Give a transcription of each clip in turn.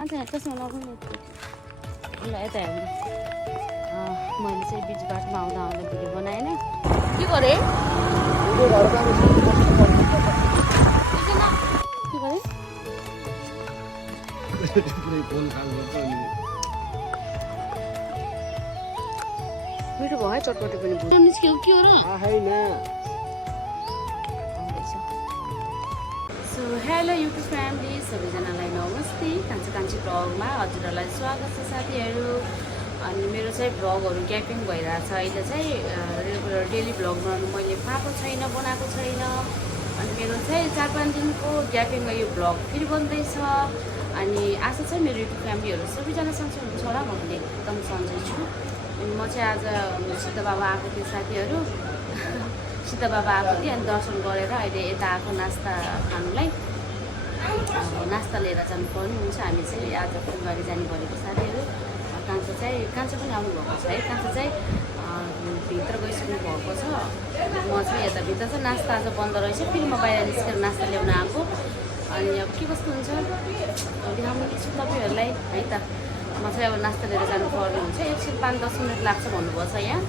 त्यसमा लगाउनु ल यता हेर्नु मैले चाहिँ बिच बाटोमा आउँदा आउँदा भिडियो बनाएन के गरेँ मिठो भयो है चटपटे पनि निस्क्यो के हो र सो हेलो युट्युब फ्यामिली सबैजनालाई नमस्ते कान्छी भ्लगमा हजुरहरूलाई स्वागत छ साथीहरू अनि मेरो चाहिँ भ्लगहरू ग्यापिङ भइरहेछ अहिले चाहिँ रेगुलर डेली भ्लग बनाउनु मैले पाएको छैन बनाएको छैन अनि मेरो चाहिँ 4-5 दिनको ग्यापिङमा यो भ्लग फेरि बन्दैछ अनि आशा चाहिँ मेरो युट्युब फ्यामिलीहरू सबैजना सन्चै हुनुहुन्छ होला म पनि एकदम सन्चै छु अनि म चाहिँ आज सिद्ध बाबा आएको थिएँ साथीहरू सिद्ध बाबा आएको थिएँ अनि दर्शन गरेर अहिले यता आएको नास्ता खानुलाई नास्ता लिएर जानुपर्ने हुन्छ हामी चाहिँ आज फुलबारी जाने गरेको साथीहरू कान्छा पनि आउनुभएको छ है कान्छा चाहिँ भित्र गइसक्नु भएको छ म चाहिँ यता भित्र चाहिँ नास्ता आज बन्द रहेछ फेरि म बाहिर निस्केर नास्ता ल्याउन आएको अनि अब के कस्तो हुन्छ देखाउनु छु तपाईँहरूलाई है त म चाहिँ अब नास्ता लिएर जानुपर्ने हुन्छ एकछिन 5-10 मिनट लाग्छ भन्नुभएको छ यहाँ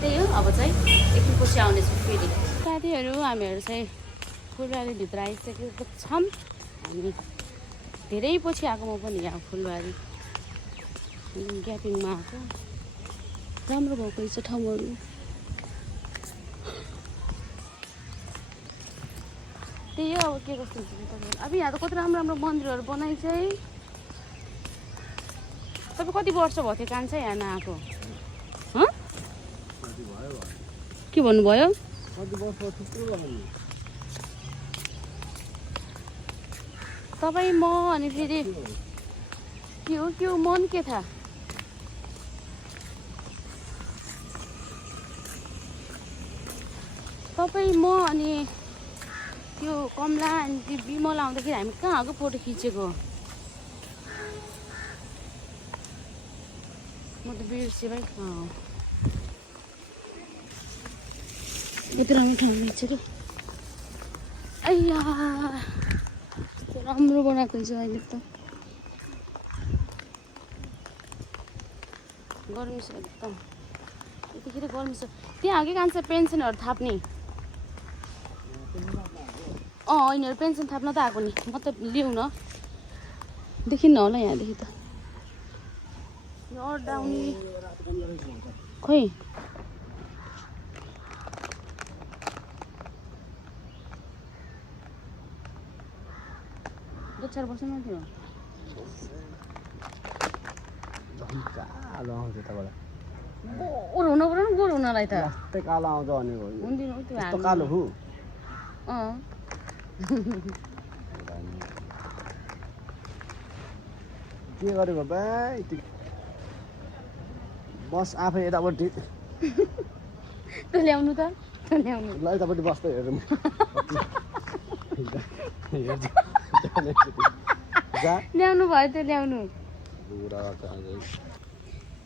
त्यही हो अब चाहिँ एकछिनपछि आउनेछु फेरि साथीहरू हामीहरू चाहिँ फुलबारीभित्र आइसकेको छौँ अनि धेरै पछि आएको म पनि यहाँ फुलबारी ग्यापिङमा आएको राम्रो भएको रहेछ ठाउँहरू त्यही हो अब के कस्तो हुन्छ तपाईँहरू अब यहाँ त कति राम्रो मन्दिरहरू बनाइछ है तपाईँ कति वर्ष भयो थियो कान्छा यहाँ नआएको के भन्नुभयो तपाईँ म अनि फेरि के हो मन के था तपाईँ म अनि त्यो कमला अनि त्यो बिमल आउँदाखेरि हामी कहाँ आएको फोटो खिचेको म त बिर्सेँ भाइ कति राम्रो ठाउँ रहेछ क्या अय्या कस्तो राम्रो बनाएको हुन्छ अहिले त गर्मी छ एकदम यतिखेर गर्मी छ त्यहाँ अघि कान्छ पेन्सनहरू थाप्ने यिनीहरू पेन्सन थाप्न त आएको नि म त ल्याउ न देखिन्न होला यहाँदेखि त डाउनी खोइ 2-4 वर्ष मात्रै हो गोर हुनु पर्यो नि गोर हुनलाई त कालो आउँछ भनेको हुँदैन त्यो कालो हो के गरेको भाइ बस आफै यतापट्टि त ल्याउनु त ल्याउनु ल यतापट्टि बस्दै हेरौँ ल्याउनु भयो त ल्याउनु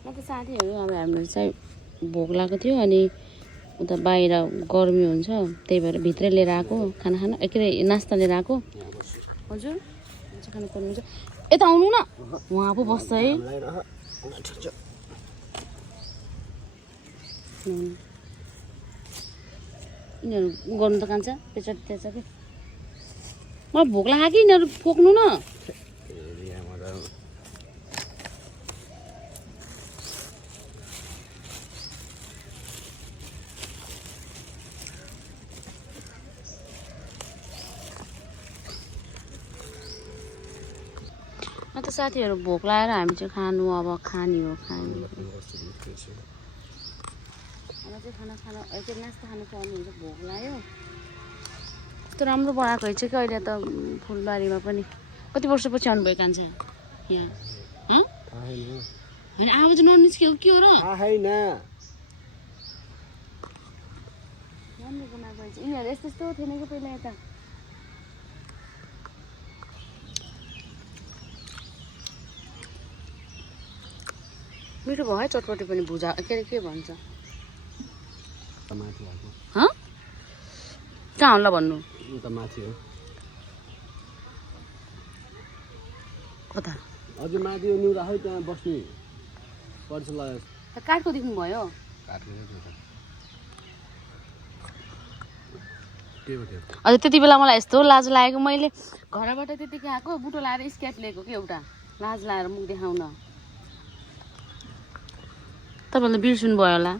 म त साथीहरू अब हाम्रो चाहिँ भोक लागेको थियो अनि उता बाहिर गर्मी हुन्छ त्यही भएर भित्रै लिएर आएको खाना के अरे नास्ता लिएर आएको हजुर खानु पर्ने हुन्छ यता आउनु न उहाँ पो बस्छ है यिनीहरू गर्नु त कान्छ पेचट कि मलाई भोक लाग्यो कि यिनीहरू पोक्नु न त साथीहरू भोक लागेर हामी चाहिँ खानु अब खाने हो अब चाहिँ खाना नास्ता खानु पाउनु हुन्छ भोक लाग्यो कस्तो राम्रो बनाएको रहेछ कि अहिले त फुलबारीमा पनि कति वर्षपछि आउनुभयो कान्छ यहाँ होइन आवाज ननिस्क्यो के हो र राम्रो बनाएको रहेछ यिनीहरू यस्तो थिएन कि पहिला यता मिठो भयो है चटपटे पनि भुजा के अरे के भन्छ कहाँ होला भन्नु माथि हो कता अझै माथि यो नुरा खै त्यहाँ बस्ने पर्छ लाग्यो काठको देख्नु भयो अझै त्यति बेला मलाई यस्तो लाज लागेको मैले घरबाट त्यतिकै आएको बुटो लाएर स्क्याप लिएको कि एउटा लाज लाएर मुख देखाउन तपाईँले बिर्सुनु भयो होला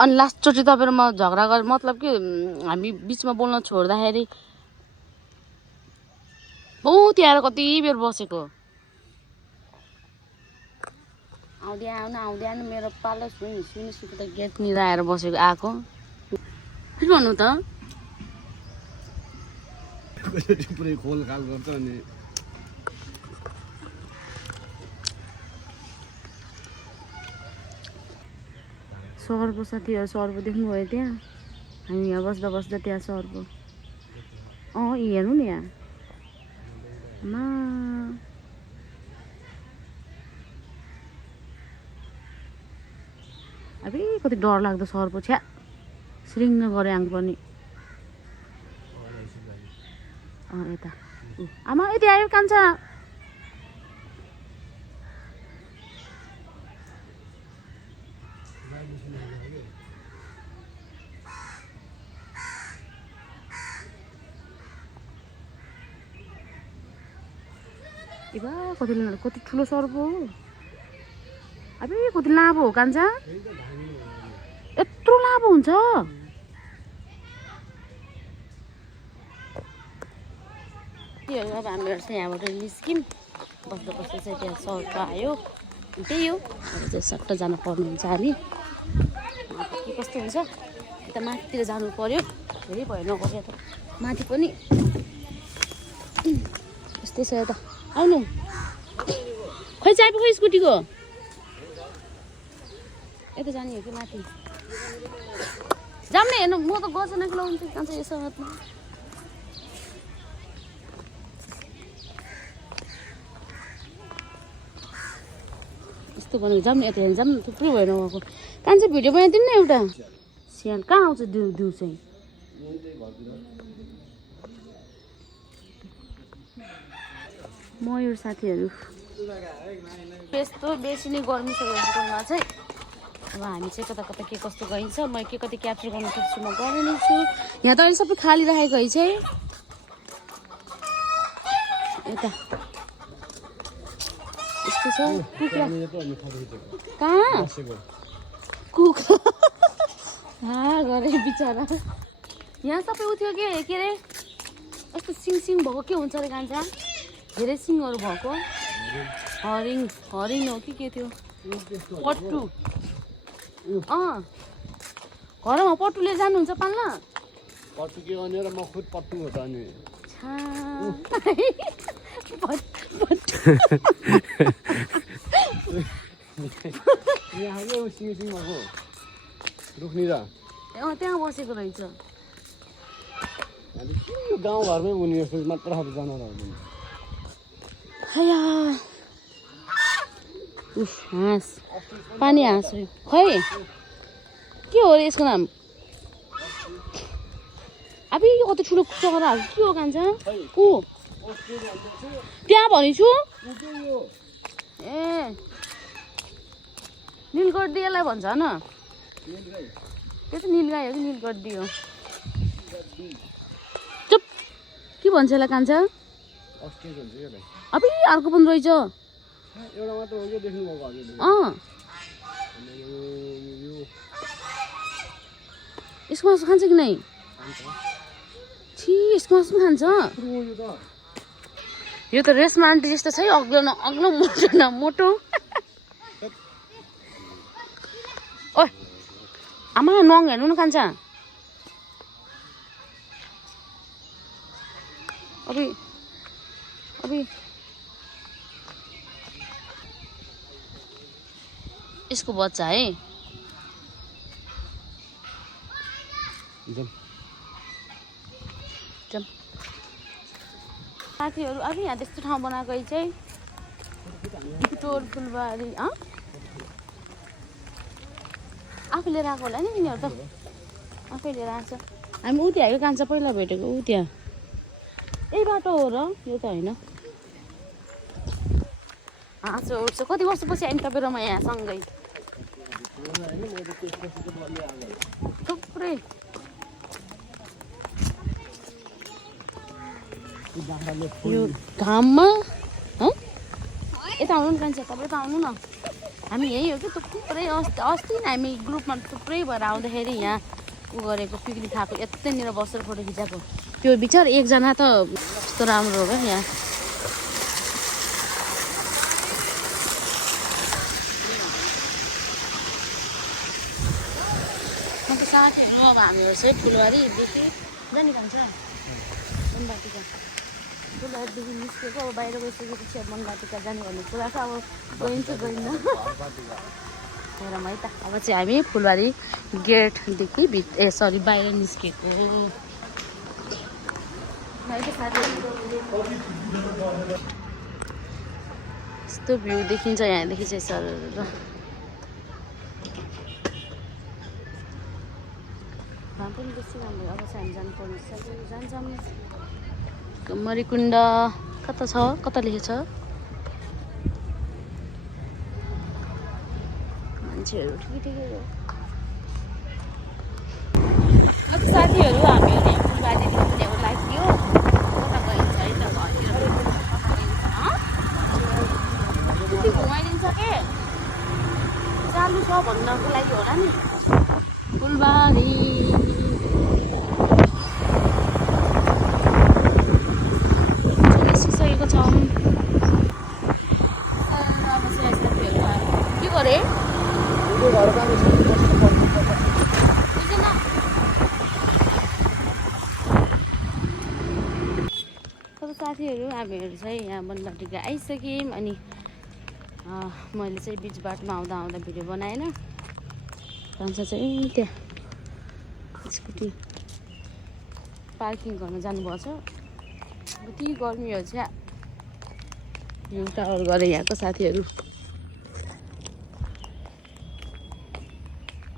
अनि लास्टचोटि तपाईँ र म झगडा गरेँ मतलब कि हामी बिचमा बोल्न छोड्दाखेरि बहुत आएर कति बेर बसेको आउँदै आउनु मेरो पालो सुनि त गेट निर बसेको आएको फेरि भन्नु त पुरै खोल खाल गर्छ अनि सहरको साथीहरू सहरको देख्नुभयो त्यहाँ हामी यहाँ बस्दा बस्दा त्यहाँ सहरको हेर्नु नि यहाँ अब कति डर लाग्दो सहरको छ्या सिरिङ्ग गरे आङ पनि यता आमा यति आयो कान्छा कति ठुलो सर्प हो अब कति लामो हो कान्छा यत्रो लामो हुन्छ अब हामीहरू चाहिँ यहाँबाट निस्क्यौँ बस्दा बस्दा चाहिँ त्यहाँ सर्प आयो त्यही हो अब चाहिँ सट्ट जानु पर्नुहुन्छ हामी के कस्तो हुन्छ यता माथितिर जानु पर्यो धेरै भयो नगर्यो त माथि पनि यस्तै छ यता आउनु खै चाहिँ खै स्कुटीको यता जाने हो कि माथि जाऊँ न हेर्नु म त गजनाको लगाउँछु कान्छ यसो हातमा यस्तो भनेको जाऊँ न यता हेर्नु जाऊँ न थुप्रो भएर गएको कान्छ भिडियो बनाइदिनु न एउटा स्यान कहाँ आउँछ दिउ चाहिँ मयूर साथीहरू यस्तो बेसी नै गर्मी छ होटलमा चाहिँ अब हामी चाहिँ कता कता के कस्तो गइन्छ म के कति क्याप्चर गर्न सक्छु म गर्ने नै छु यहाँ त अहिले सबै खाली राखेको है चाहिँ यता यस्तो छ कुखुरा कहाँ कुखुरा गरे बिचरा यहाँ सबै उठ्यो के अरे यस्तो सिङ भएको के हुन्छ अरे कान्छ धेरै सिङहरू भएको हरिण हो कि के थियो पट्टु घरमा पट्टुले जानुहुन्छ पाल्न पट्टु के गर्ने र म खुद पट्टु हो त अनि यहाँ सिङ भएको रुखनी र त्यहाँ बसेको रहेछ यो गाउँघरमै उनी जस्तो मात्र जनावर हाँस पानी हाँस खै के हो अरे यसको नाम अब यो कति ठुलो चराहरू के हो कान्छ को त्यहाँ भनेछु ए निलगर्दीलाई भन्छ न त्यो त निलगाई हो कि निलगर्दी हो चुप के भन्छ यसलाई कान्छ अब अर्को पनि रहेछ यसको मासु खान्छ कि नै छि यसको मासु पनि खान्छ यो त रेसमा आन्टी जस्तो छ है अग्लो मोटो न मोटो ओ आमा नङ हेर्नु न कान्छ अबि यसको बच्चा है साथीहरू अब यहाँ त्यस्तो ठाउँ बनाएको चाहिँ टोल फुलबारी आफै लिएर आएको होला नि यिनीहरू त आफै लिएर आएको छ हामी उ त्यहाँ कान्छ पहिला भेटेको उ त्यहाँ यही बाटो हो र यो त होइन हाँसो उठ्छ कति वर्षपछि आइन् तपाईँ र म यहाँ सँगै थुप्रै यो घाममा यता आउनु नि कान्छ तपाईँ त आउनु न हामी यहीँ हो कि थुप्रै अस्ति नै हामी ग्रुपमा थुप्रै भएर आउँदाखेरि यहाँ उ गरेको पिकनिक खाएको यतैनिर बसेर फोटो खिचाएको त्यो बिचार एकजना त कस्तो राम्रो हो क्या यहाँ अन्त साथीहरू अब हामीहरू चाहिँ फुलबारीदेखि जाने खान्छ बनबाटिका फुलबारीदेखि निस्केको अब बाहिर गइसकेपछि अब बनबाटिका जाने भन्ने कुरा छ अब गइन्छ गइन्न हेरौँ है त अब चाहिँ हामी फुलबारी गेटदेखि सरी बाहिर निस्केको यस्तो भ्यू देखिन्छ यहाँदेखि चाहिँ सर पनि बेसी राम्रो अब चाहिँ हामी जानुपर्ने जान्छौँ मरिकुण्ड कता छ कता लेखेको छ मान्छेहरू ठिकै हो अब साथीहरू हामीहरू यहाँ फुलबारीदेखि पनि अब लाग्यो कता गइन्छ है त घरतिर घुमाइदिन्छ के चालु छ भन्नको लागि होला नि फुलबारी निस्किसकेको छौँ के गरे साथीहरू हामीहरू चाहिँ यहाँ बनबाटिका आइसक्यौँ अनि मैले चाहिँ बिच बाटोमा आउँदा आउँदा भिडियो बनाएन भन्छ चाहिँ त्यहाँ स्कुटी पार्किङ गर्न जानुभएको छ कति गर्मी हो चाहिँ हिउँ टावर गरे यहाँको साथीहरू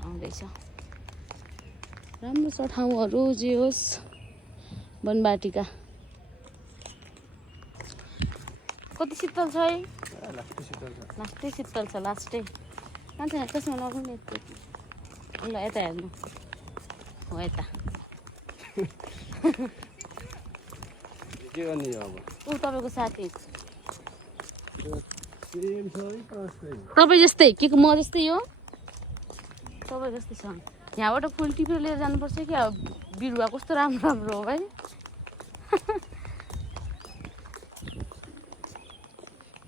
आउँदैछ राम्रो छ ठाउँहरू जे होस् बनबाटिका कति शीतल छ है लास्टै शीतल छ लास्टै कान्छ त्यसमा लगाउनु नि ल यता हेर्नु हो यता के गर्ने अब ऊ तपाईँको साथी तपाईँ जस्तै के म जस्तै हो तपाईँ जस्तै छ यहाँबाट फुल टिपेर लिएर जानुपर्छ कि अब बिरुवा कस्तो राम्रो राम्रो हो भाइ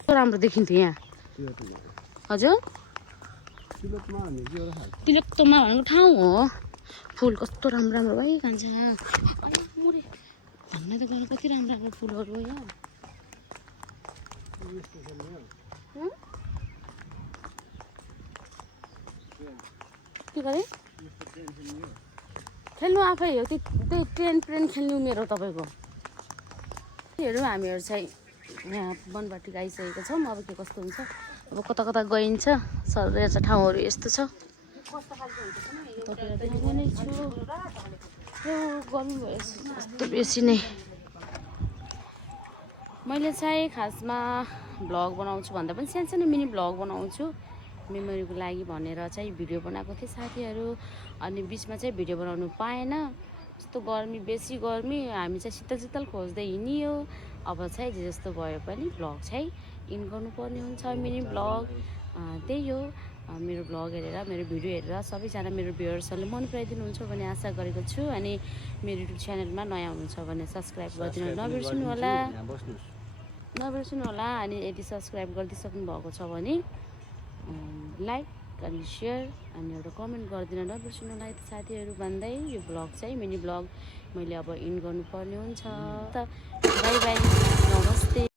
कस्तो राम्रो देखिन्थ्यो यहाँ हजुर तिलोत्तमा भनेको ठाउँ हो फुल कस्तो राम्रो राम्रो भाइ खान्छ भन्ने त गर्नु कति राम्रो राम्रो फुलहरू हो यहाँ के गरे खेल्नु आफै हो त्यही ट्रेन खेल्नु उमेर हो तपाईँको हामीहरू चाहिँ यहाँ बनबाटिका आइसकेको छौँ अब के कस्तो हुन्छ अब कता कता गइन्छ सर ठाउँहरू यस्तो छ तपाईँलाई देखाउने छु गर्नु भयो यस्तो बेसी नै मैले चाहिँ खासमा भ्लग बनाउँछु भन्दा पनि सानो मिनी भ्लग बनाउँछु मेमोरीको लागि भनेर चाहिँ भिडियो बनाएको थिएँ साथीहरू अनि बिचमा चाहिँ भिडियो बनाउनु पाएन यस्तो गर्मी बेसी गर्मी हामी चाहिँ शीतल शीतल खोज्दै हिँडियो अब चाहिँ जे जस्तो भयो पनि भ्लग चाहिँ इन गर्नुपर्ने हुन्छ मिनी भ्लग त्यही हो मेरो भ्लग हेरेर मेरो भिडियो हेरेर सबैजना मेरो भ्युअर्सहरूले मन पराइदिनुहुन्छ भन्ने आशा गरेको छु अनि मेरो युट्युब च्यानलमा नयाँ हुनुहुन्छ भने सब्सक्राइब गरिदिनु नबिर्सनु होला अनि यदि सब्सक्राइब गरिदिइसक्नु भएको छ भने लाइक अनि सेयर अनि एउटा कमेन्ट गरिदिन नबिर्सनु होला साथीहरू भन्दै यो भ्लग चाहिँ मिनी भ्लग मैले अब इन गर्नुपर्ने हुन्छ त बाई बाई नमस्ते।